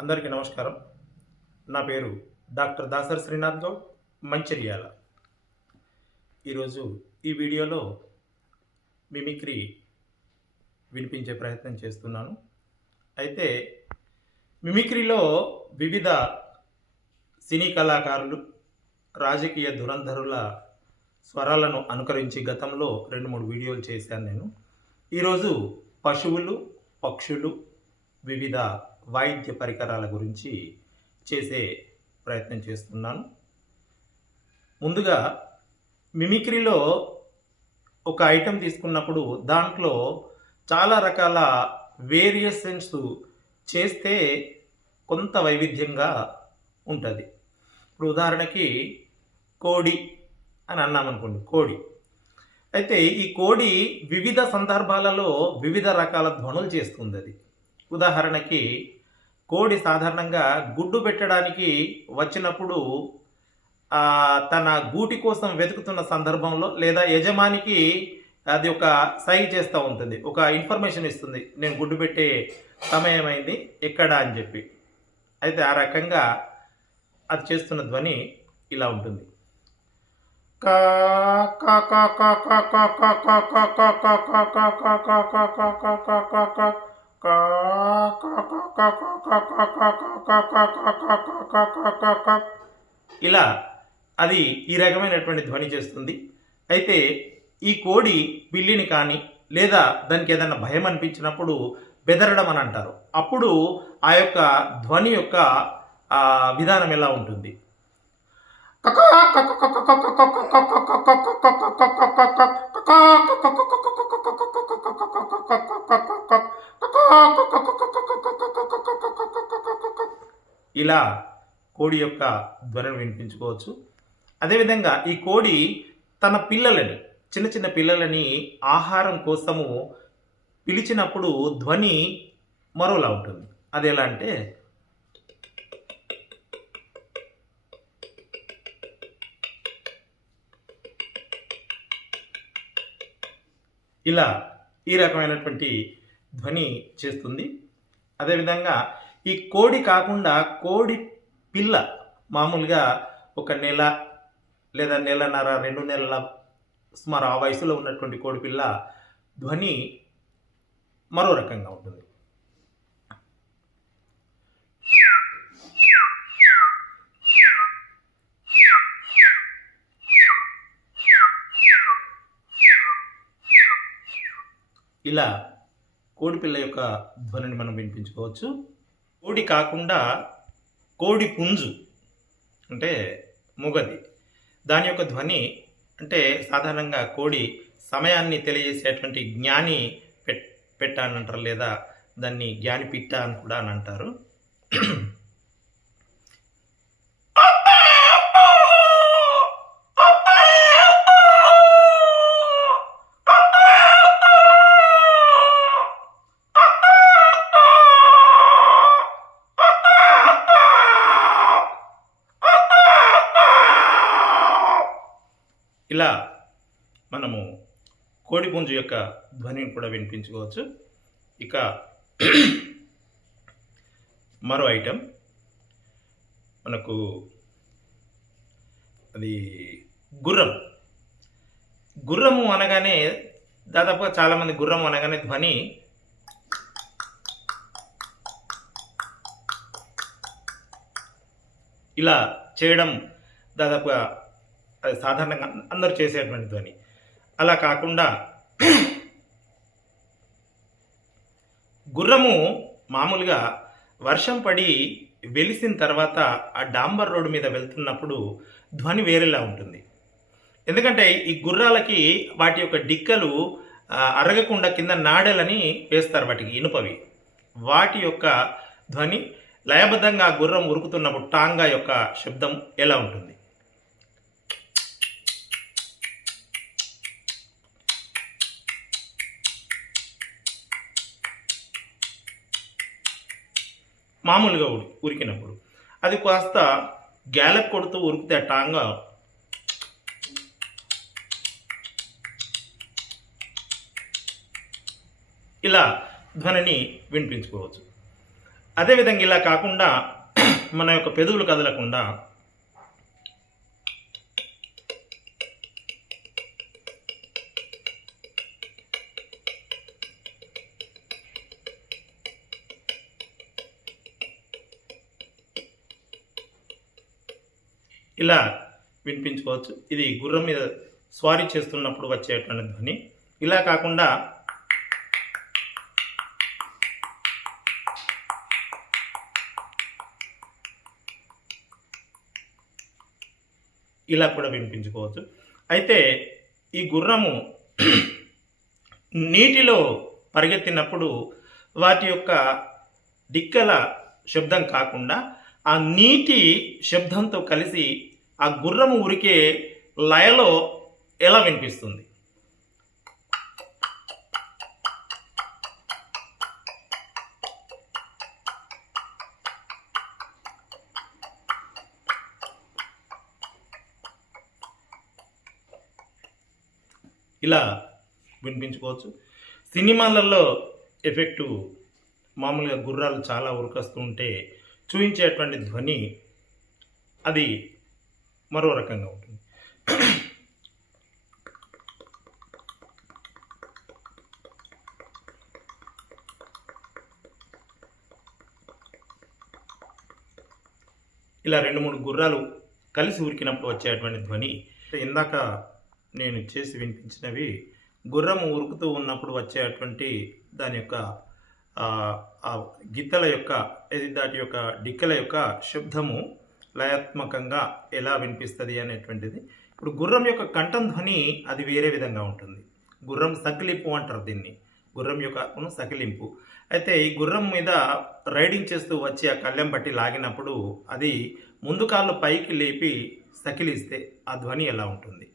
అందరికీ నమస్కారం. నా పేరు డాక్టర్ దాసరి శ్రీనాథ్ గౌడ్, మంచిర్యాల. ఈరోజు ఈ వీడియోలో మిమిక్రీ వినిపించే ప్రయత్నం చేస్తున్నాను. అయితే మిమిక్రీలో వివిధ సినీ కళాకారులు, రాజకీయ ధురంధరుల స్వరాలను అనుకరించి గతంలో 2-3 వీడియోలు చేశాను నేను. ఈరోజు పశువులు, పక్షులు, వివిధ వాయిద్య పరికరాల గురించి చేసే ప్రయత్నం చేస్తున్నాను. ముందుగా మిమిక్రీలో ఒక ఐటెం తీసుకున్నప్పుడు దాంట్లో చాలా రకాల వేరియేషన్స్ చేస్తే కొంత వైవిధ్యంగా ఉంటుంది. ఇప్పుడు ఉదాహరణకి కోడి అని అన్నామనుకోండి, కోడి. అయితే ఈ కోడి వివిధ సందర్భాలలో వివిధ రకాల ధ్వనులు చేస్తుంది. అది ఉదాహరణకి కోడి సాధారణంగా గుడ్డు పెట్టడానికి వచ్చినప్పుడు తన గూటి కోసం వెతుకుతున్న సందర్భంలో లేదా యజమానికి అది ఒక సైగ చేస్తూ ఉంటుంది, ఒక ఇన్ఫర్మేషన్ ఇస్తుంది, నేను గుడ్డు పెట్టే సమయం అయింది ఎక్కడ అని చెప్పి. అయితే ఆ రకంగా అది చేస్తున్న ధ్వని ఇలా ఉంటుంది. ఇలా అది ఈ రకమైనటువంటి ధ్వని చేస్తుంది. అయితే ఈ కోడి పిల్లిని కానీ లేదా దానికి ఏదైనా భయం అనిపించినప్పుడు బెదరడం అని అంటారు. అప్పుడు ఆ యొక్క ధ్వని యొక్క విధానం ఎలా ఉంటుంది? ఇలా కోడి యొక్క ధ్వనిని వినిపించుకోవచ్చు. అదేవిధంగా ఈ కోడి తన పిల్లలని, చిన్న చిన్న పిల్లలని ఆహారం కోసము పిలిచినప్పుడు ధ్వని మరోలా ఉంటుంది. అది ఎలా అంటే, ఇలా ఈ రకమైనటువంటి ధ్వని చేస్తుంది. అదేవిధంగా ఈ కోడి కాకుండా కోడి పిల్ల మామూలుగా 1 నెల లేదా నెలన్నర, 2 నెలల సుమారు ఆ వయసులో ఉన్నటువంటి కోడి పిల్ల ధ్వని మరో రకంగా ఉంటుంది. ఇలా కోడిపిల్ల యొక్క ధ్వనిని మనం వినిపించుకోవచ్చు. కోడి కాకుండా కోడి పుంజు అంటే మూగది, దాని యొక్క ధ్వని అంటే సాధారణంగా కోడి సమయాన్ని తెలియజేసేటువంటి జ్ఞాని పెట్ట అని అంటారు, లేదా దాన్ని జ్ఞాని పిట్ట అని కూడా అని అంటారు. ఇలా మనము కోడి పుంజు యొక్క ధ్వనిని కూడా వినిపించుకోవచ్చు. ఇక మరో ఐటెం మనకు అది గుర్రము అనగానే దాదాపుగా చాలామంది గుర్రం అనగానే ధ్వని ఇలా చేయడం దాదాపుగా అది సాధారణంగా అందరూ చేసేటువంటి ధ్వని. అలా కాకుండా గుర్రము మామూలుగా వర్షం పడి వెలిసిన తర్వాత ఆ డాంబర్ రోడ్డు మీద వెళ్తున్నప్పుడు ధ్వని వేరేలా ఉంటుంది. ఎందుకంటే ఈ గుర్రాలకి వాటి యొక్క డిక్కలు అరగకుండా కింద నాడెలని వేస్తారు, వాటికి ఇనుపవి. వాటి యొక్క ధ్వని లయబద్ధంగా గుర్రం ఉరుకుతున్నప్పుడు టాంగా యొక్క శబ్దం ఎలా ఉంటుంది? మామూలుగా ఉరికినప్పుడు అది కాస్త గ్యాలప్ కొడుతూ ఉరికితే టాంగా ఇలా ధ్వనిని వినిపించుకోవచ్చు. అదేవిధంగా ఇలా కాకుండా మన యొక్క పెదవులు కదలకుండా ఇలా వినిపించుకోవచ్చు. ఇది గుర్రం మీద స్వారీ చేస్తున్నప్పుడు వచ్చేటువంటి ధ్వని. ఇలా కాకుండా ఇలా కూడా వినిపించుకోవచ్చు. అయితే ఈ గుర్రము నీటిలో పరిగెత్తినప్పుడు వాటి యొక్క డిక్కల శబ్దం కాకుండా ఆ నీటి శబ్దంతో కలిసి ఆ గుర్రము ఉరికే లయలో ఎలా వినిపిస్తుంది. ఇలా వినిపించుకోవచ్చు. సినిమాలలో ఎఫెక్టు మామూలుగా గుర్రాలు చాలా ఉరకస్తూ ఉంటే చూయించేటువంటి ధ్వని అది మరో రకంగా ఉంటుంది. ఇలా 2-3 గుర్రాలు కలిసి ఉరికినప్పుడు వచ్చేటువంటి ధ్వని. ఇందాక నేను చేసి వినిపించినవి గుర్రము ఉరుకుతూ ఉన్నప్పుడు వచ్చేటువంటి దాని యొక్క గిత్తల యొక్క దాటి యొక్క డిక్కల యొక్క శబ్దము లయాత్మకంగా ఎలా వినిపిస్తుంది అనేటువంటిది. ఇప్పుడు గుర్రం యొక్క కంఠం ధ్వని అది వేరే విధంగా ఉంటుంది. గుర్రం సకిలింపు అంటారు దీన్ని. గుర్రం యొక్క సకిలింపు. అయితే ఈ గుర్రం మీద రైడింగ్ చేస్తూ వచ్చి ఆ కళ్ళెం పట్టి లాగినప్పుడు అది ముందు కాళ్ళు పైకి లేపి సకిలిస్తే ఆ ధ్వని ఎలా ఉంటుంది.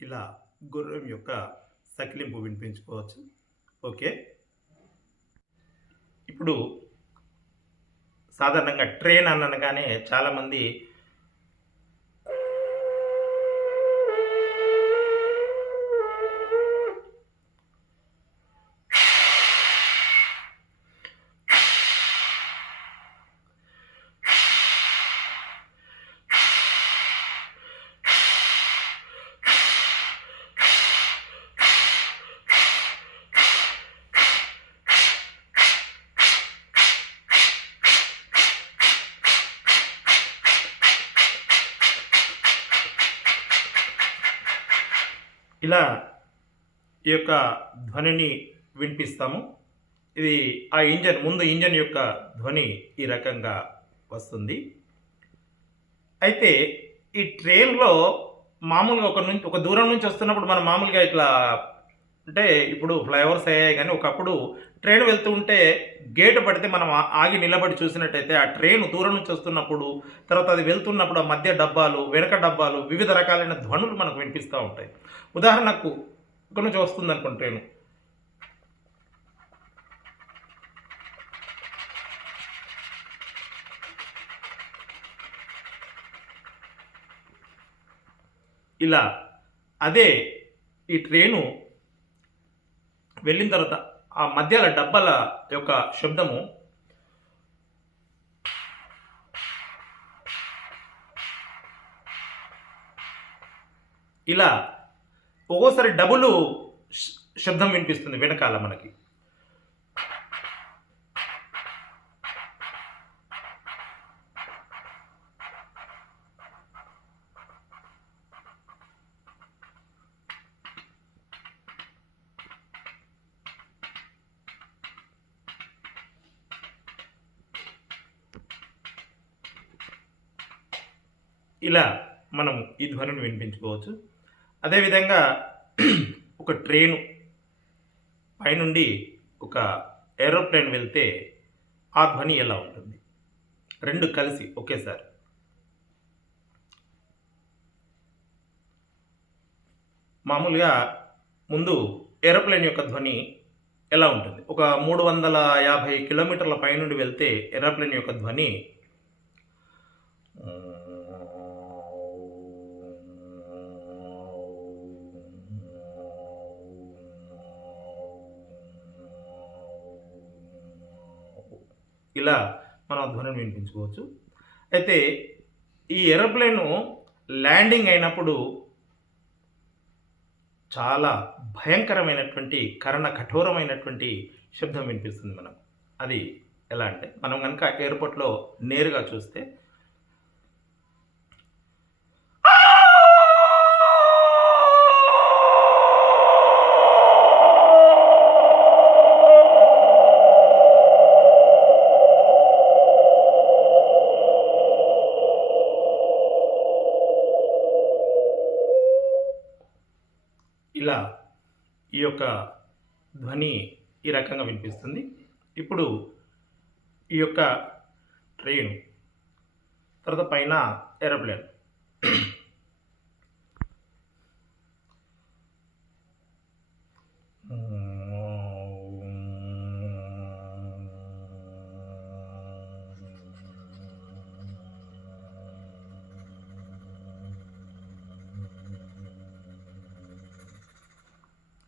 ఇలా గుర్రం యొక్క సకిలింపు వినిపించుకోవచ్చు. ఓకే, ఇప్పుడు సాధారణంగా ట్రైన్ అనగానే చాలామంది ఇలా ఈ యొక్క ధ్వనిని వినిపిస్తాము. ఇది ఆ ముందు ఇంజన్ యొక్క ధ్వని ఈ రకంగా వస్తుంది. అయితే ఈ ట్రైన్లో మామూలుగా ఒక దూరం నుంచి వస్తున్నప్పుడు మనం మామూలుగా ఇట్లా అంటే ఇప్పుడు ఫ్లైఓవర్స్ అయ్యాయి, కానీ ఒకప్పుడు ట్రైన్ వెళ్తూ ఉంటే గేటు పడితే మనం ఆగి నిలబడి చూసినట్టయితే ఆ ట్రైన్ దూరం నుంచి వస్తున్నప్పుడు, తర్వాత అది వెళ్తున్నప్పుడు ఆ మధ్య డబ్బాలు, వెనక డబ్బాలు, వివిధ రకాలైన ధ్వనులు మనకు వినిపిస్తూ ఉంటాయి. ఉదాహరణకు ఇక్కడ నుంచి వస్తుంది అనుకోండి ట్రైను, ఇలా. అదే ఈ ట్రైను వెళ్ళిన తర్వాత ఆ మధ్యలో డబ్బాల యొక్క శబ్దము ఇలా ఒక్కోసారి డబుల్ శబ్దం వినిపిస్తుంది వెనకాల మనకి. ఇలా మనం ఈ ధ్వనిని వినిపించుకోవచ్చు. అదేవిధంగా ఒక ట్రైను పైనుండి ఒక ఏరోప్లేన్ వెళ్తే ఆ ధ్వని ఎలా ఉంటుంది, రెండు కలిసి ఒకేసారి. మామూలుగా ముందు ఏరోప్లేన్ యొక్క ధ్వని ఎలా ఉంటుంది? ఒక 350 కిలోమీటర్ల పైనుండి వెళ్తే ఏరోప్లేన్ యొక్క ధ్వని ఇలా మనం ఆ ధ్వనిని వినిపించుకోవచ్చు. అయితే ఈ ఏరోప్లేను ల్యాండింగ్ అయినప్పుడు చాలా భయంకరమైనటువంటి కర్ణ కఠోరమైనటువంటి శబ్దం వినిపిస్తుంది మనకు. అది ఎలా అంటే మనం కనుక ఎయిర్‌పోర్ట్‌లో నేరుగా చూస్తే ఇలా ఈ యొక్క ధ్వని ఈ రకంగా వినిపిస్తుంది. ఇప్పుడు ఈ యొక్క ట్రైను తర్వాత పైన ఏరోప్లేన్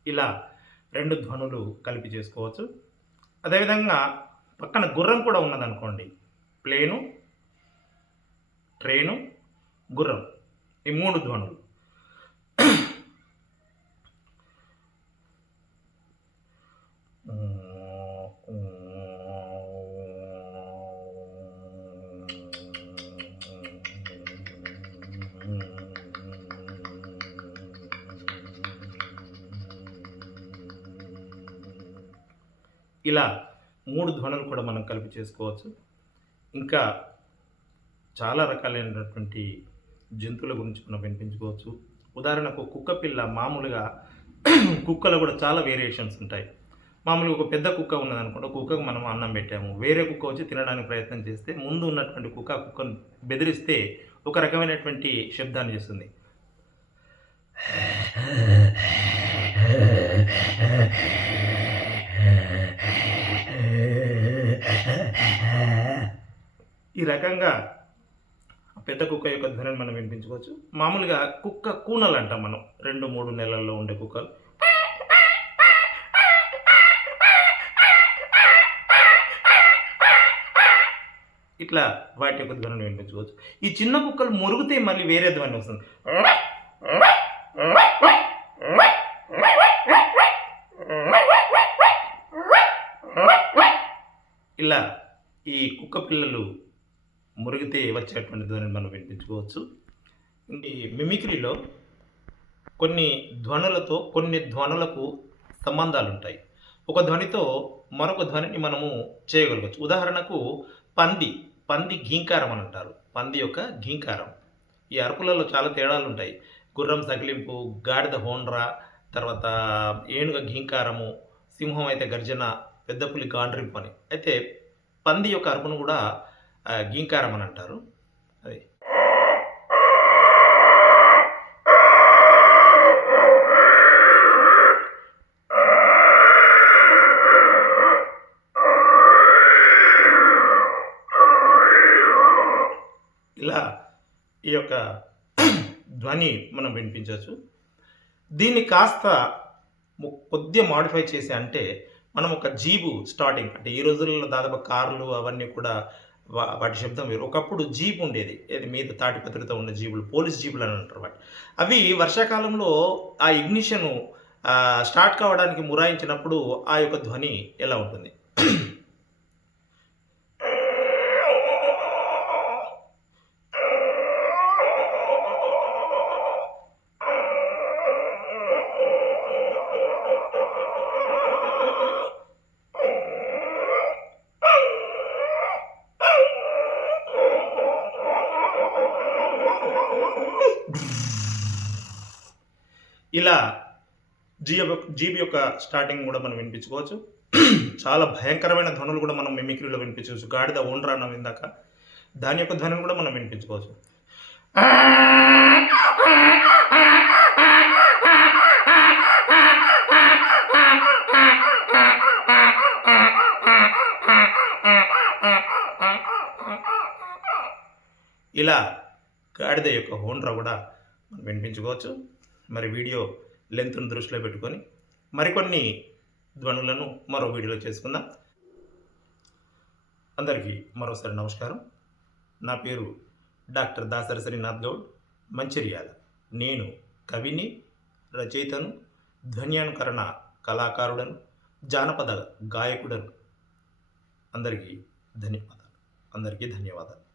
ఇలా 2 ధ్వనులు కలిపి చేసుకోవచ్చు. అదేవిధంగా పక్కన గుర్రం కూడా ఉన్నదనుకోండి. ప్లేను, ట్రైను, గుర్రం ఈ 3 ధ్వనులు. ఇలా 3 ధ్వనులు కూడా మనం కలిపి చేసుకోవచ్చు. ఇంకా చాలా రకాలైనటువంటి జంతువుల గురించి మనం వినిపించుకోవచ్చు. ఉదాహరణకు కుక్క పిల్ల మామూలుగా కుక్కలో కూడా చాలా వేరియేషన్స్ ఉంటాయి. మామూలుగా ఒక పెద్ద కుక్క ఉన్నదనుకోండి, కుక్కకు మనం అన్నం పెట్టాము, వేరే కుక్క వచ్చి తినడానికి ప్రయత్నం చేస్తే ముందు ఉన్నటువంటి కుక్కను బెదిరిస్తే ఒక రకమైనటువంటి శబ్దాన్ని చేస్తుంది. ఈ రకంగా పెద్ద కుక్క యొక్క ధ్వనిని మనం వినిపించుకోవచ్చు. మామూలుగా కుక్క కూనలు అంటాం మనం, 2-3 నెలల్లో ఉండే కుక్కలు. ఇట్లా వాటి యొక్క ధ్వనిని వినిపించుకోవచ్చు. ఈ చిన్న కుక్కలు మురుగుతే మళ్ళీ వేరే ధ్వని వస్తుంది. ఇలా ఈ కుక్క పిల్లలు మురిగితే వచ్చేటువంటి ధ్వనిని మనం వినిపించుకోవచ్చు. ఈ మిమిక్రీలో కొన్ని ధ్వనులతో కొన్ని ధ్వనులకు సంబంధాలు ఉంటాయి. ఒక ధ్వనితో మరొక ధ్వనిని మనము చేయగలగచ్చు. ఉదాహరణకు పంది ఘీంకారం అని అంటారు. పంది యొక్క ఘీంకారం. ఈ అరుపులలో చాలా తేడాలు ఉంటాయి. గుర్రం సకిలింపు, గాడిద హోండ్రా, తర్వాత ఏనుగ ఘీంకారము, సింహం అయితే గర్జన, పెద్ద పులి గాండ్రింపు అని. అయితే పంది యొక్క అరుపును కూడా ఘీంకారం అని అంటారు. అది ఇలా ఈ యొక్క ధ్వని మనం వినిపించవచ్చు. దీన్ని కాస్త కొద్దిగా మాడిఫై చేసి అంటే మనం ఒక జీబు స్టార్టింగ్ అంటే ఈ రోజుల్లో దాదాపు కార్లు అవన్నీ కూడా వాటి శబ్దం వేరు. ఒకప్పుడు జీప్ ఉండేది, ఏది మీద తాటిపత్రితో ఉన్న జీబులు, పోలీస్ జీబులు అని అంటారు వాటి. అవి వర్షాకాలంలో ఆ ఇగ్నిషను స్టార్ట్ కావడానికి మురాయించినప్పుడు ఆ యొక్క ధ్వని ఎలా ఉంటుంది. ఇలా జీబ్ యొక్క స్టార్టింగ్ కూడా మనం వినిపించుకోవచ్చు. చాలా భయంకరమైన ధ్వనులు కూడా మనం మిమిక్రీలో వినిపించవచ్చు. గాడిద ఓండ్రా అన్నాం ఇందాక, దాని యొక్క ధ్వనిని కూడా మనం వినిపించుకోవచ్చు. ఇలా గాడిద యొక్క హోండ్రా కూడా మనం వినిపించుకోవచ్చు. మరి వీడియో లెంత్ను దృష్టిలో పెట్టుకొని మరికొన్ని ధ్వనులను మరో వీడియోలో చేసుకుందాం. అందరికీ మరోసారి నమస్కారం. నా పేరు డాక్టర్ దాసరి శ్రీనాథ్ గౌడ్, మంచిర్యాల. నేను కవిని, రచయితను, ధ్వన్యానుకరణ కళాకారుడను, జానపద గాయకుడను. అందరికీ ధన్యవాదాలు.